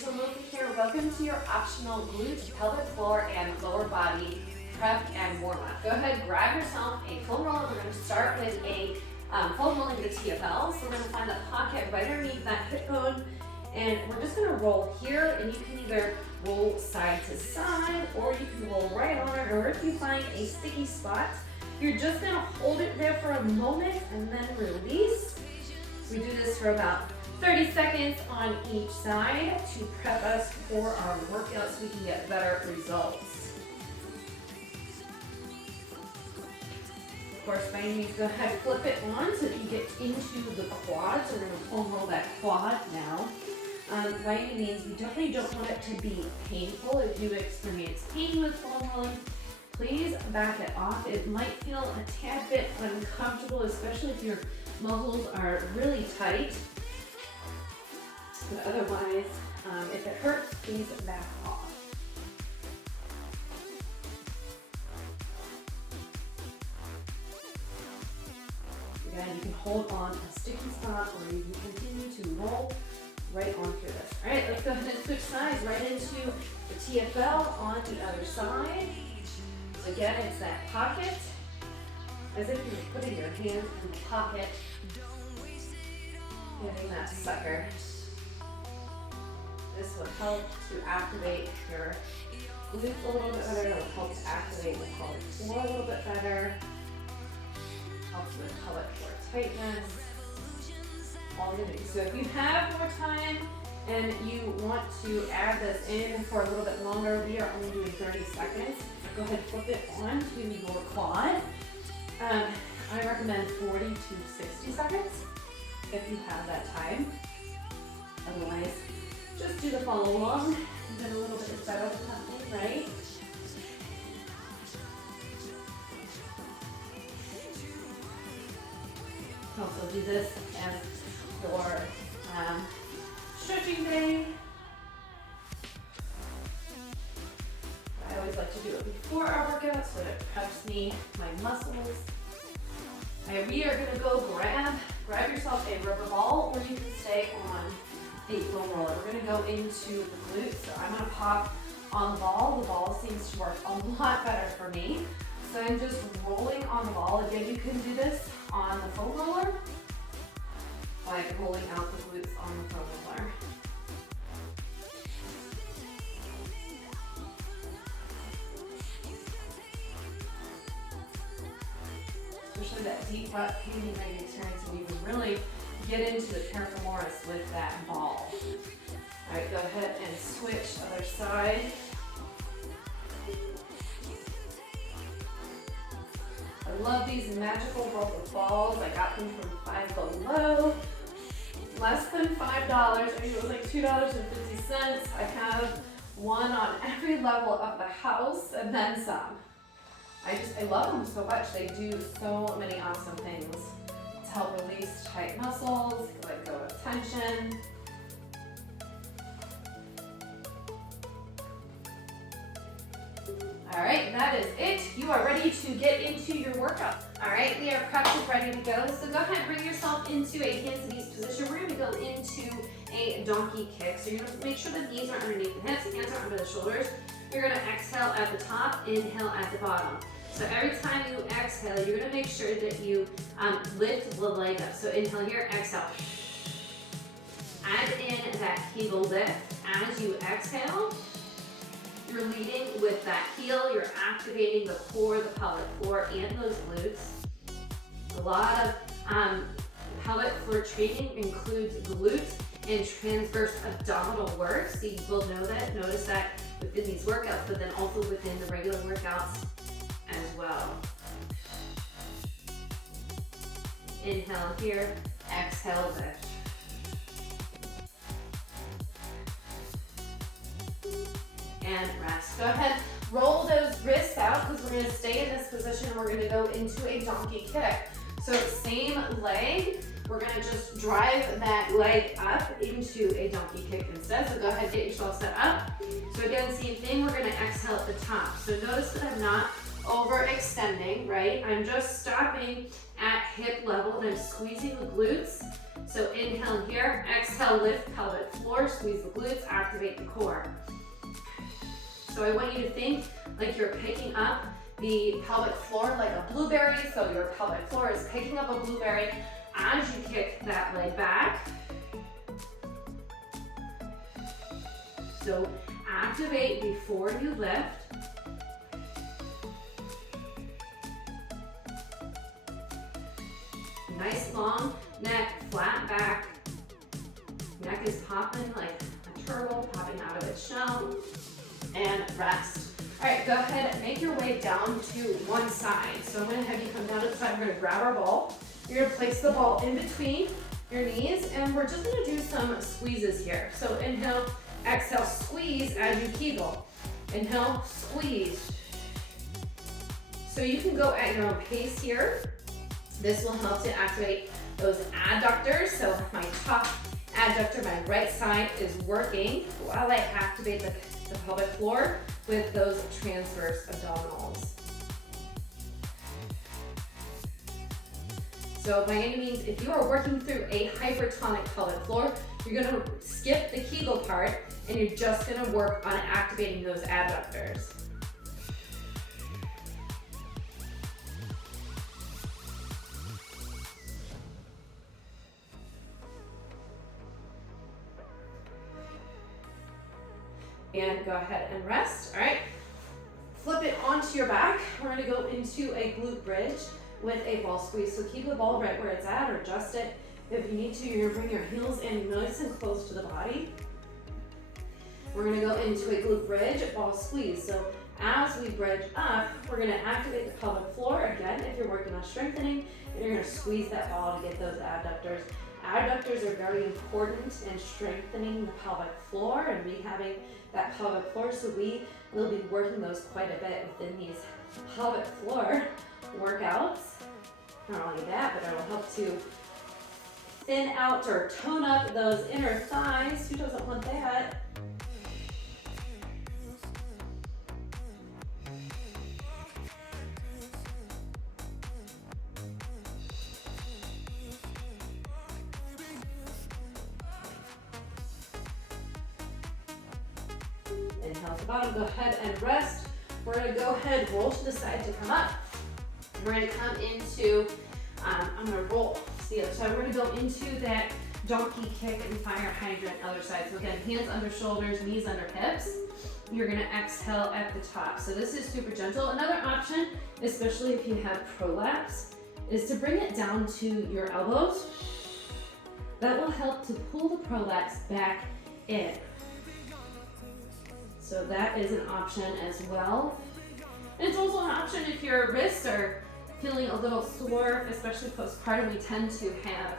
Gentle movement here. Welcome to your optional glute, pelvic floor, and lower body prep and warm up. Go ahead, grab yourself a foam roller. We're going to start with a foam rolling to the TFL. So we're going to find the pocket right underneath that hip bone, and we're just going to roll here, and you can either roll side to side, or you can roll right on it, or if you find a sticky spot, you're just going to hold it there for a moment and then release. We do this for about 30 seconds on each side to prep us for our workout so we can get better results. Of course, by any means, go ahead, flip it on so that you get into the quads. We're going to foam roll that quad now. By any means, we definitely don't want it to be painful. If you experience pain with foam rolling, please back it off. It might feel a tad bit uncomfortable, especially if your muscles are really tight. But otherwise, if it hurts, please back off. Again, you can hold on a sticky spot, or you can continue to roll right on through this. All right, let's go ahead and switch sides right into the TFL on the other side. So again, it's that pocket, as if you're putting your hand in the pocket, getting that sucker. This will help to activate your glutes a little bit better. It will help to activate the pelvic floor a little bit better. Helps with pelvic floor tightness. All the things. So if you have more time and you want to add this in for a little bit longer, we are only doing 30 seconds. Go ahead and flip it onto your quad. I recommend 40 to 60 seconds if you have that time. Otherwise, just do the follow along. Then a little bit is better than nothing, right? Also do this as your stretching day. I always like to do it before our workout so that it preps me, my muscles. Alright, we are going to go grab yourself a rubber ball, or you can stay on a foam roller. We're going to go into the glute. So I'm going to pop on the ball. The ball seems to work a lot better for me. So I'm just rolling on the ball. Again, you can do this on the foam roller, like rolling out the glutes on the foam roller. Especially that deep butt pain you might experience when you can really get into the piriformis with that ball. All right, go ahead and switch other side. I love these magical rubber balls. I got them from Five Below. Less than $5. I think it was like $2.50. I have one on every level of the house and then some. I love them so much. They do so many awesome things to help release tight muscles, let go of tension. All right, that is it. You are ready to get into your workout. All right, we are prepped and ready to go. So go ahead and bring yourself into a hands and knees position. We're gonna go into a donkey kick. So you're gonna make sure the knees are underneath the hips, hands are under the shoulders. You're gonna exhale at the top, inhale at the bottom. So every time you exhale, you're gonna make sure that you lift the leg up. So inhale here, exhale. Add in that heel lift. As you exhale, you're leading with that heel. You're activating the core, the pelvic floor, and those glutes. A lot of pelvic floor training includes glute and transverse abdominal work. So you will notice that within these workouts, but then also within the regular workouts as well. Inhale here, exhale lift. And rest. Go ahead, roll those wrists out because we're going to stay in this position. We're going to go into a donkey kick. So same leg, we're going to just drive that leg up into a donkey kick instead. So go ahead, get yourself set up. So again, same thing, we're going to exhale at the top. So notice that I'm not overextending, right? I'm just stopping at hip level and I'm squeezing the glutes. So inhale here, exhale, lift pelvic floor, squeeze the glutes, activate the core. So I want you to think like you're picking up the pelvic floor like a blueberry. So your pelvic floor is picking up a blueberry as you kick that leg back. So activate before you lift. Nice long neck, flat back. Neck is popping like a turtle popping out of its shell. And rest. All right, go ahead and make your way down to one side. So I'm gonna have you come down to the side. We're gonna grab our ball. You're gonna place the ball in between your knees, and we're just gonna do some squeezes here. So inhale, exhale, squeeze as you kegel. Inhale, squeeze. So you can go at your own pace here. This will help to activate those adductors. So my top adductor, my right side, is working while I activate the pelvic floor with those transverse abdominals. So by any means, if you are working through a hypertonic pelvic floor, you're gonna skip the Kegel part and you're just gonna work on activating those adductors. And go ahead and rest. All right, flip it onto your back. We're gonna go into a glute bridge with a ball squeeze. So keep the ball right where it's at or adjust it. If you need to, you're gonna bring your heels in nice and close to the body. We're gonna go into a glute bridge, ball squeeze. So as we bridge up, we're gonna activate the pelvic floor again if you're working on strengthening, and you're gonna squeeze that ball to get those adductors. Adductors are very important in strengthening the pelvic floor and rehabbing that pelvic floor, so we will be working those quite a bit within these pelvic floor workouts. Not only that, but it will help to thin out or tone up those inner thighs. Who doesn't want that? Inhale to the bottom, go ahead and rest. We're gonna go ahead, roll to the side to come up. We're gonna come into, I'm gonna roll to the other side. We're gonna go into that donkey kick and fire hydrant other side. So again, hands under shoulders, knees under hips. You're gonna exhale at the top. So this is super gentle. Another option, especially if you have prolapse, is to bring it down to your elbows. That will help to pull the prolapse back in. So that is an option as well. And it's also an option if your wrists are feeling a little sore, especially postpartum. We tend to have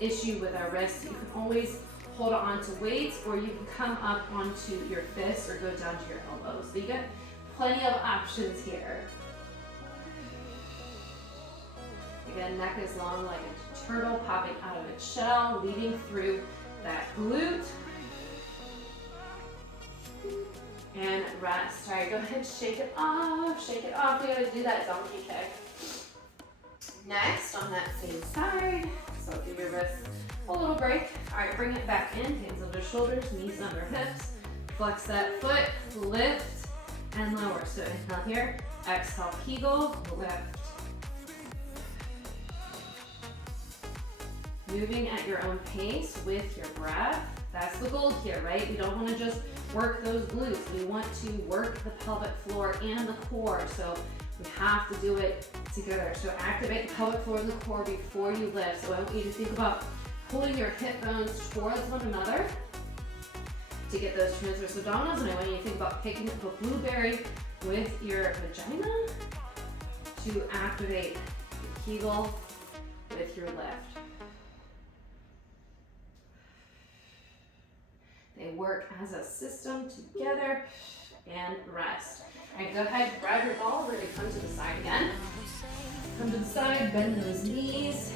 issue with our wrists. You can always hold on to weights, or you can come up onto your fists or go down to your elbows. So you got plenty of options here. Again, neck is long like a turtle popping out of its shell, leading through that glute. And rest. All right, go ahead, shake it off, shake it off. We gotta do that donkey kick. Next, on that same side, so give your wrists a little break. All right, bring it back in, hands under shoulders, knees under hips. Flex that foot, lift, and lower. So inhale here, exhale, Kegel, lift. Moving at your own pace with your breath. That's the goal here, right? We don't wanna just work those glutes. We want to work the pelvic floor and the core. So we have to do it together. So activate the pelvic floor and the core before you lift. So I want you to think about pulling your hip bones towards one another to get those transverse abdominals. And I want you to think about picking up a blueberry with your vagina to activate the Kegel with your lift. They work as a system together, and rest. All right, go ahead, grab your ball. We're gonna come to the side again. Come to the side, bend those knees.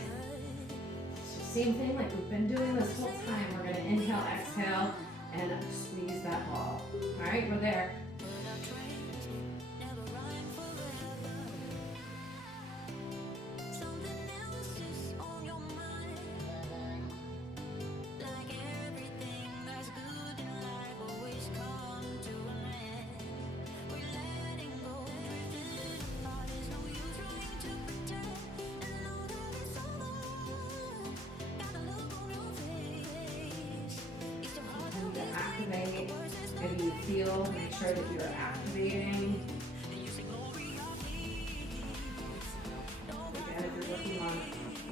So same thing like we've been doing this whole time. We're gonna inhale, exhale, and squeeze that ball. All right, we're there. feel. Make sure that you're activating. Again, if you're working on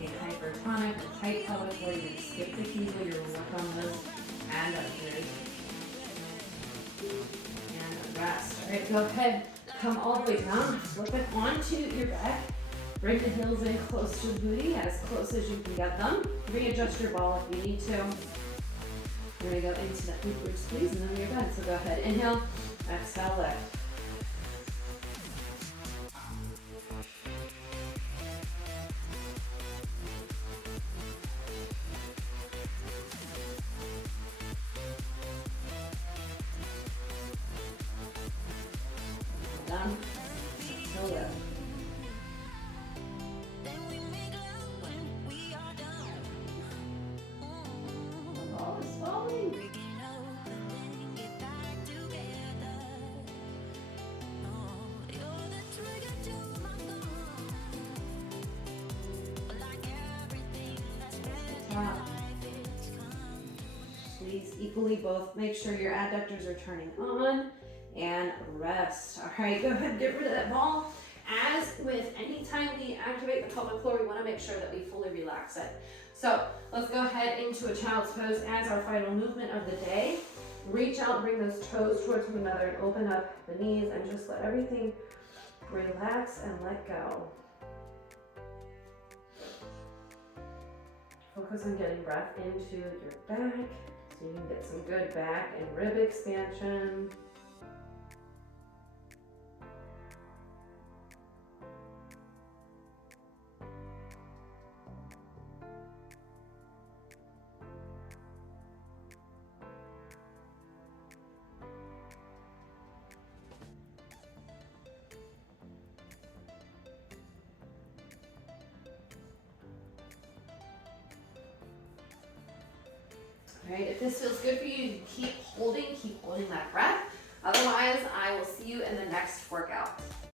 a hypertonic or tight pelvic floor, you're going to skip the Kegel, you're going to work on those adductors. And rest. All right, go ahead. Come all the way down. Flip it onto your back. Bring the heels in close to the booty, as close as you can get them. Readjust your ball if you need to. You're going to go into that glute squeeze, and then you're done. So go ahead, inhale, exhale, lift. Done. Exhale, lift. The ball is falling. Squeeze equally both. Make sure your adductors are turning on and rest. All right, go ahead, get rid of that ball. As with any time we activate the pelvic floor, we want to make sure that we fully relax it. So let's go ahead into a child's pose as our final movement of the day. Reach out, bring those toes towards one another and open up the knees and just let everything relax and let go. Focus on getting breath into your back so you can get some good back and rib expansion. All right, if this feels good for you, keep holding that breath. Otherwise, I will see you in the next workout.